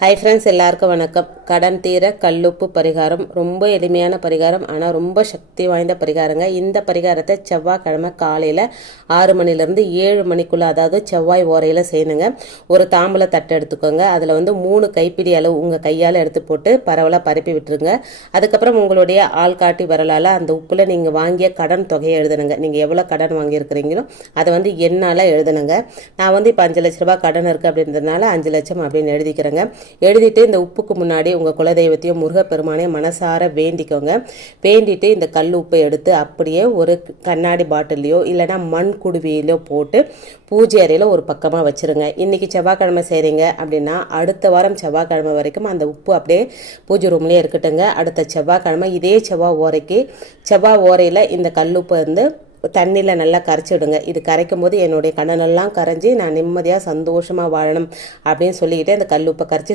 Hi friends, எல்லாருக்கும் வணக்கம். கடன் தீர கல்லுப்பு பரிகாரம் ரொம்ப எளிமையான பரிகாரம், ஆனால் ரொம்ப சக்தி வாய்ந்த பரிகாரங்க. இந்த பரிகாரத்தை செவ்வாய்க்கிழமை காலையில் 6 மணிலேருந்து 7 மணிக்குள்ளே, அதாவது செவ்வாய் ஓரையில் செய்யணுங்க. ஒரு தாம்பூல தட்டை எடுத்துக்கோங்க. அதில் 3 கைப்பிடி அளவு உங்கள் கையால் எடுத்து போட்டு பரவலாக பரப்பி விட்டுருங்க. அதுக்கப்புறம் உங்களுடைய ஆள்காட்டி வரலால் அந்த உப்பில் நீங்கள் வாங்கிய கடன் தொகையை எழுதணுங்க. நீங்கள் எவ்வளோ கடன் வாங்கியிருக்கிறீங்களோ அதை என்னால் எழுதணுங்க. நான் இப்போ 5 லட்ச ரூபா கடன் இருக்குது அப்படின்றதுனால 5 லட்சம் அப்படின்னு எழுதிக்கிறேங்க. எழுதிட்டு இந்த உப்புக்கு முன்னாடி உங்கள் குலதெய்வத்தையும் முருகப்பெருமானையும் மனசார வேண்டிக்கோங்க. வேண்டிட்டு இந்த கல் உப்பை எடுத்து அப்படியே ஒரு கண்ணாடி பாட்டிலையோ இல்லைனா மண் குடுவியிலோ போட்டு பூஜை அறையில் ஒரு பக்கமாக வச்சுருங்க. இன்றைக்கி செவ்வாய்க்கிழமை செய்கிறீங்க அப்படின்னா அடுத்த வாரம் செவ்வாய்க்கிழமை வரைக்கும் அந்த உப்பு அப்படியே பூஜை ரூம்லேயே இருக்கட்டுங்க. அடுத்த செவ்வாய்க்கிழமை இதே செவ்வாய் ஓரையில் இந்த கல்லுப்பை தண்ணியில் நல்லா கரைச்சி விடுங்க. இது கரைக்கும் போது என்னுடைய கடனெல்லாம் கரைஞ்சி நான் நிம்மதியாக சந்தோஷமாக வாழணும் அப்படின்னு சொல்லிக்கிட்டு அந்த கல்லுப்பை கரைச்சி